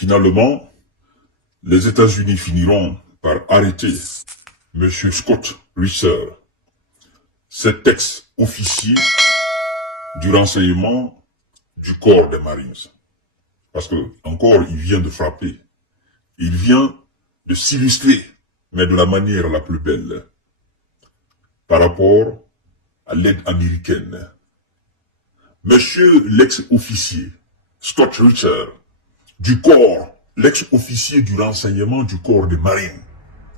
Finalement, les États-Unis finiront par arrêter M. Scott Ritter, cet ex-officier du renseignement du corps des Marines. Parce que, encore, il vient de frapper. Il vient de s'illustrer, mais de la manière la plus belle, par rapport à l'aide américaine. Monsieur l'ex-officier, Scott Ritter, du corps, l'ex-officier du renseignement du corps des Marines,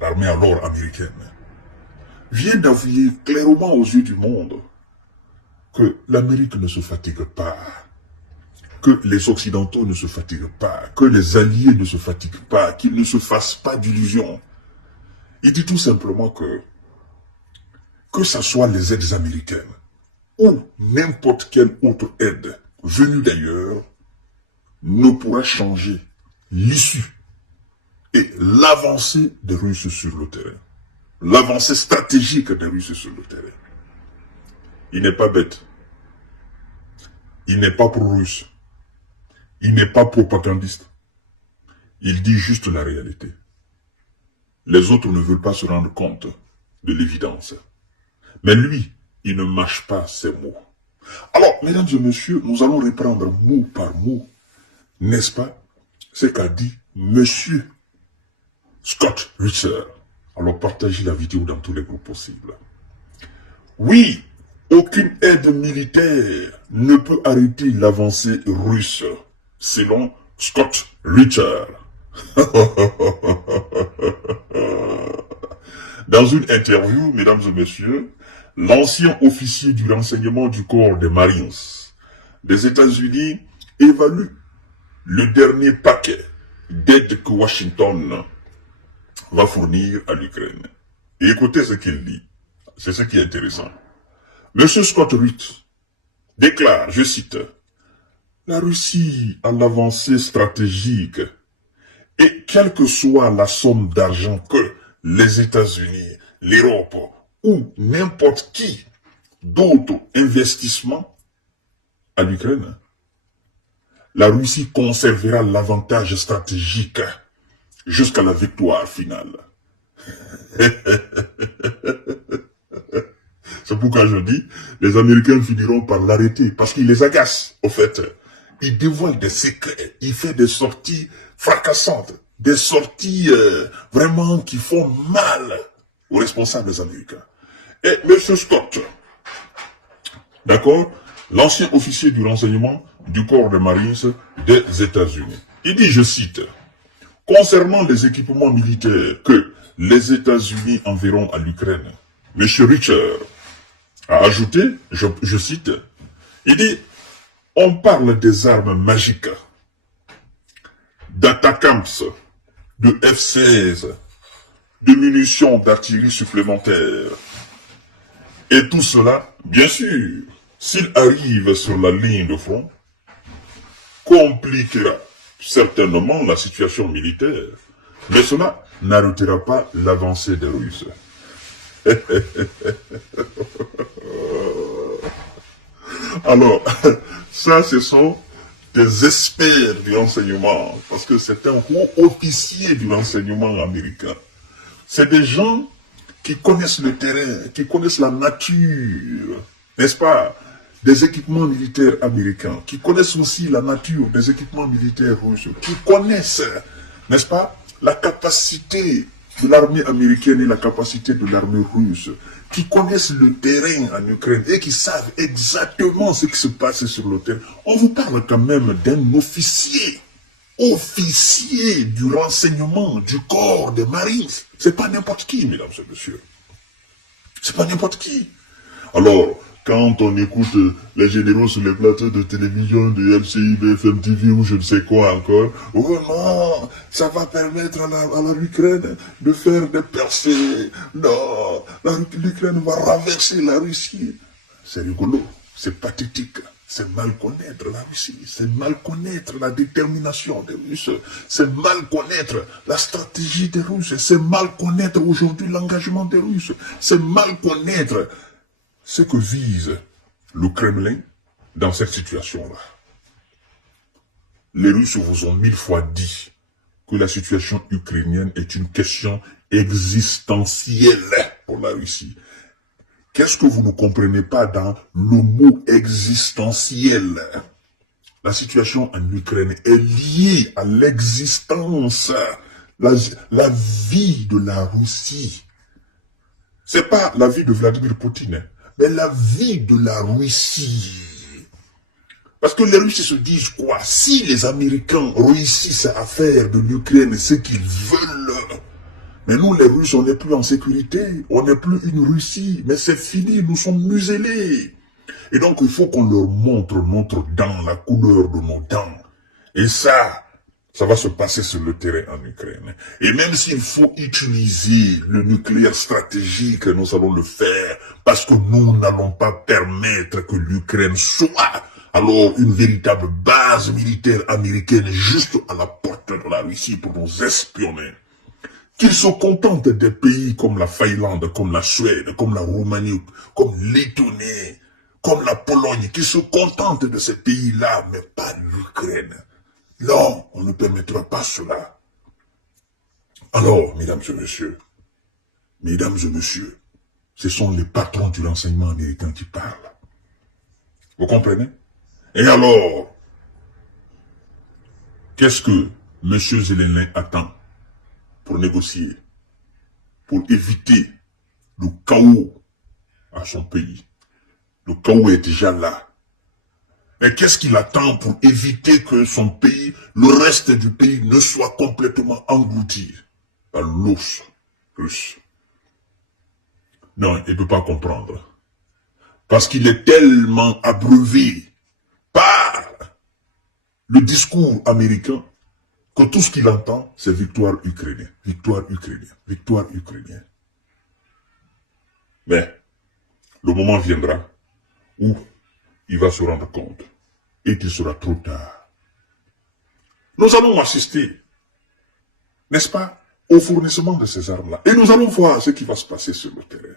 l'armée alors américaine, vient d'avouer clairement aux yeux du monde que l'Amérique ne se fatigue pas, que les Occidentaux ne se fatiguent pas, que les Alliés ne se fatiguent pas, qu'ils ne se fassent pas d'illusions. Il dit tout simplement que ce soit les aides américaines ou n'importe quelle autre aide venue d'ailleurs ne pourra changer l'issue et l'avancée des Russes sur le terrain. L'avancée stratégique des Russes sur le terrain. Il n'est pas bête. Il n'est pas pro-russe. Il n'est pas propagandiste. Il dit juste la réalité. Les autres ne veulent pas se rendre compte de l'évidence. Mais lui, il ne mâche pas ses mots. Alors, mesdames et messieurs, nous allons reprendre mot par mot, n'est-ce pas, ce qu'a dit monsieur Scott Ritter. Alors, partagez la vidéo dans tous les groupes possibles. Oui, aucune aide militaire ne peut arrêter l'avancée russe, selon Scott Ritter. Dans une interview, mesdames et messieurs, l'ancien officier du renseignement du corps des Marines des États-Unis évalue le dernier paquet d'aide que Washington va fournir à l'Ukraine. Et écoutez ce qu'il dit. C'est ce qui est intéressant. Monsieur Scott Ritter déclare, je cite, « La Russie a l'avancée stratégique et quelle que soit la somme d'argent que les États-Unis, l'Europe ou n'importe qui d'autres investissements à l'Ukraine, la Russie conservera l'avantage stratégique jusqu'à la victoire finale. » C'est pourquoi je dis, les Américains finiront par l'arrêter, parce qu'il les agace, au fait. Il dévoile des secrets, il fait des sorties fracassantes, des sorties vraiment qui font mal aux responsables américains. Et M. Scott, d'accord, l'ancien officier du renseignement du corps des Marines des États-Unis, il dit, je cite, « Concernant les équipements militaires que les États-Unis enverront à l'Ukraine, M. Ritter a ajouté, je cite, il dit, on parle des armes magiques, d'Atacams, de F-16, de munitions d'artillerie supplémentaires. Et tout cela, bien sûr, s'il arrive sur la ligne de front, compliquera certainement la situation militaire, mais cela n'arrêtera pas l'avancée des Russes. Alors, ça, ce sont des experts du renseignement, parce que c'est un haut officier du renseignement américain. C'est des gens qui connaissent le terrain, qui connaissent la nature, n'est-ce pas, des équipements militaires américains, qui connaissent aussi la nature des équipements militaires russes, qui connaissent, n'est-ce pas, la capacité de l'armée américaine et la capacité de l'armée russe, qui connaissent le terrain en Ukraine et qui savent exactement ce qui se passe sur le terrain. On vous parle quand même d'un officier du renseignement du corps des Marines. C'est pas n'importe qui, mesdames et messieurs. C'est pas n'importe qui. Alors, quand on écoute les généraux sur les plateaux de télévision de LCI, BFM TV ou je ne sais quoi encore, oh non, ça va permettre à l'Ukraine de faire des percées. Non, l'Ukraine va renverser la Russie. C'est rigolo, c'est pathétique. C'est mal connaître la Russie, c'est mal connaître la détermination des Russes, c'est mal connaître la stratégie des Russes, c'est mal connaître aujourd'hui l'engagement des Russes, c'est mal connaître ce que vise le Kremlin dans cette situation-là. Les Russes vous ont 1000 fois dit que la situation ukrainienne est une question existentielle pour la Russie. Qu'est-ce que vous ne comprenez pas dans le mot existentiel? La situation en Ukraine est liée à l'existence, la vie de la Russie. C'est pas la vie de Vladimir Poutine, mais la vie de la Russie. Parce que les Russes se disent quoi? Si les Américains réussissent à faire de l'Ukraine ce qu'ils veulent, mais nous les Russes, on n'est plus en sécurité, on n'est plus une Russie, mais c'est fini, nous sommes muselés. Et donc il faut qu'on leur montre notre dent, la couleur de nos dents. Et ça va se passer sur le terrain en Ukraine. Et même s'il faut utiliser le nucléaire stratégique, nous allons le faire, parce que nous n'allons pas permettre que l'Ukraine soit alors une véritable base militaire américaine juste à la porte de la Russie pour nous espionner. Qu'ils se contentent des pays comme la Finlande, comme la Suède, comme la Roumanie, comme l'Léttonie, comme la Pologne, qu'ils se contentent de ces pays-là, mais pas l'Ukraine. Non, on ne permettra pas cela. Alors, mesdames et messieurs, ce sont les patrons du renseignement américain qui parlent. Vous comprenez? Et alors, qu'est-ce que M. Zelensky attend pour négocier, pour éviter le chaos à son pays? Le chaos est déjà là. Mais qu'est-ce qu'il attend pour éviter que son pays, le reste du pays, ne soit complètement englouti par l'os russe? Non, il ne peut pas comprendre. Parce qu'il est tellement abreuvé par le discours américain que tout ce qu'il entend, c'est victoire ukrainienne, victoire ukrainienne, victoire ukrainienne. Mais le moment viendra où il va se rendre compte et qu'il sera trop tard. Nous allons assister, n'est-ce pas, au fournissement de ces armes-là. Et nous allons voir ce qui va se passer sur le terrain.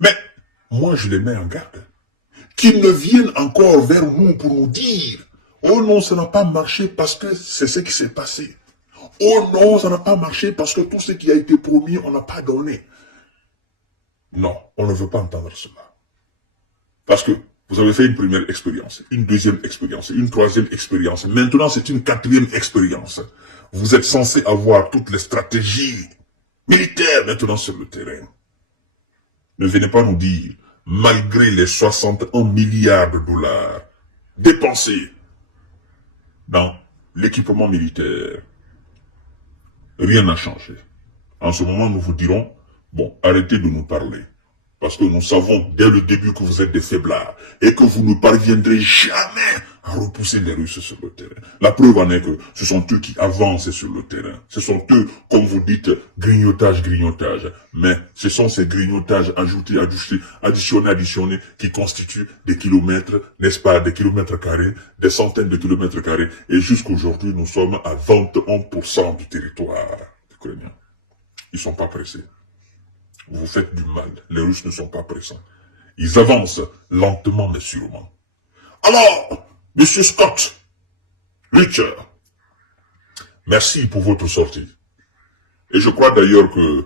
Mais moi, je les mets en garde. Qu'ils ne viennent encore vers nous pour nous dire « Oh non, ça n'a pas marché parce que c'est ce qui s'est passé. Oh non, ça n'a pas marché parce que tout ce qui a été promis, on n'a pas donné. » Non, on ne veut pas entendre cela. Parce que vous avez fait une première expérience, une deuxième expérience, une troisième expérience. Maintenant, c'est une quatrième expérience. Vous êtes censé avoir toutes les stratégies militaires maintenant sur le terrain. Ne venez pas nous dire, malgré les 61 milliards de dollars dépensés dans l'équipement militaire, rien n'a changé. En ce moment, nous vous dirons, bon, arrêtez de nous parler. Parce que nous savons dès le début que vous êtes des faiblards et que vous ne parviendrez jamais à repousser les Russes sur le terrain. La preuve en est que ce sont eux qui avancent sur le terrain. Ce sont eux, comme vous dites, grignotage. Mais ce sont ces grignotages additionnés qui constituent des kilomètres, n'est-ce pas, des kilomètres carrés, des centaines de kilomètres carrés. Et jusqu'aujourd'hui, nous sommes à 21% du territoire ukrainien. Ils ne sont pas pressés. Vous faites du mal. Les Russes ne sont pas pressants. Ils avancent lentement mais sûrement. Alors, Monsieur Scott, Richard, merci pour votre sortie. Et je crois d'ailleurs que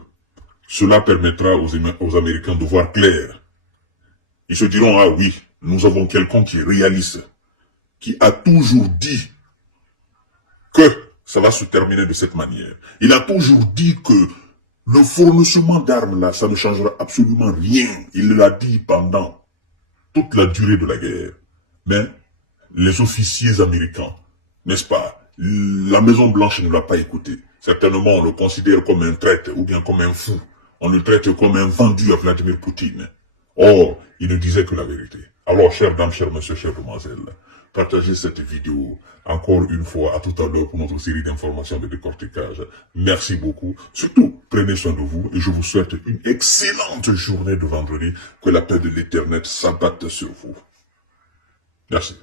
cela permettra aux Américains de voir clair. Ils se diront, ah oui, nous avons quelqu'un qui est réaliste, qui a toujours dit que ça va se terminer de cette manière. Il a toujours dit que le fournissement d'armes là, ça ne changera absolument rien. Il l'a dit pendant toute la durée de la guerre. Mais les officiers américains, n'est-ce pas, la Maison Blanche ne l'a pas écouté. Certainement, on le considère comme un traître ou bien comme un fou. On le traite comme un vendu à Vladimir Poutine. Or, il ne disait que la vérité. Alors, chères dames, chers messieurs, chères demoiselles, partagez cette vidéo encore une fois à tout à l'heure pour notre série d'informations de décortiquage. Merci beaucoup. Surtout, prenez soin de vous et je vous souhaite une excellente journée de vendredi. Que la paix de l'Éternel s'abatte sur vous. Merci.